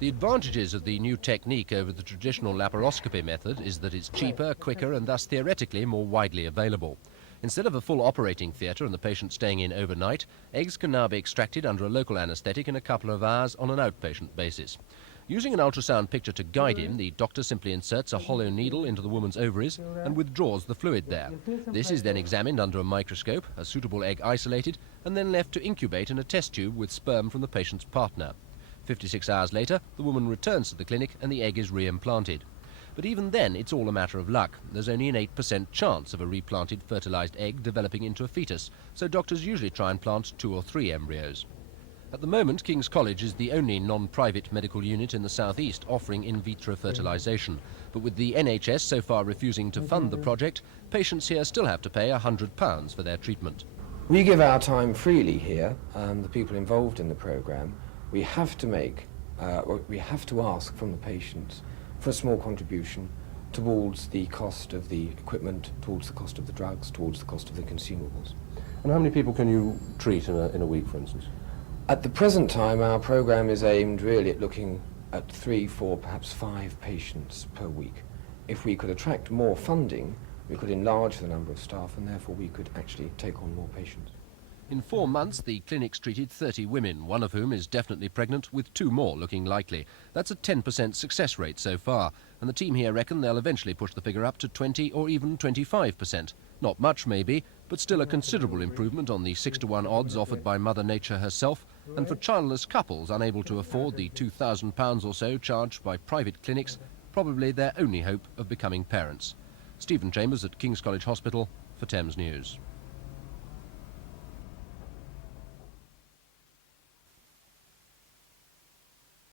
The advantages of the new technique over the traditional laparoscopy method is that it's cheaper, quicker and thus theoretically more widely available. Instead of a full operating theatre and the patient staying in overnight, eggs can now be extracted under a local anaesthetic in a couple of hours on an outpatient basis. Using an ultrasound picture to guide him, the doctor simply inserts a hollow needle into the woman's ovaries and withdraws the fluid there. This is then examined under a microscope, a suitable egg isolated, and then left to incubate in a test tube with sperm from the patient's partner. 56 hours later, the woman returns to the clinic and the egg is re-implanted. But even then, it's all a matter of luck. There's only an 8% chance of a replanted fertilized egg developing into a fetus, so doctors usually try and plant 2 or 3 embryos. At the moment, King's College is the only non-private medical unit in the southeast offering in vitro fertilization. But with the NHS so far refusing to fund the project, patients here still have to pay £100 for their treatment. We give our time freely here, the people involved in the programme. We have to ask from the patients for a small contribution towards the cost of the equipment, towards the cost of the drugs, towards the cost of the consumables. And how many people can you treat in a week, for instance? At the present time, our programme is aimed really at looking at 3, 4, perhaps 5 patients per week. If we could attract more funding, we could enlarge the number of staff and therefore we could actually take on more patients. In 4 months, the clinic's treated 30 women, one of whom is definitely pregnant, with 2 more looking likely. That's a 10% success rate so far, and the team here reckon they'll eventually push the figure up to 20 or even 25%. Not much, maybe, but still a considerable improvement on the 6-to-1 odds offered by Mother Nature herself, and for childless couples unable to afford the £2,000 or so charged by private clinics, probably their only hope of becoming parents. Stephen Chambers at King's College Hospital for Thames News.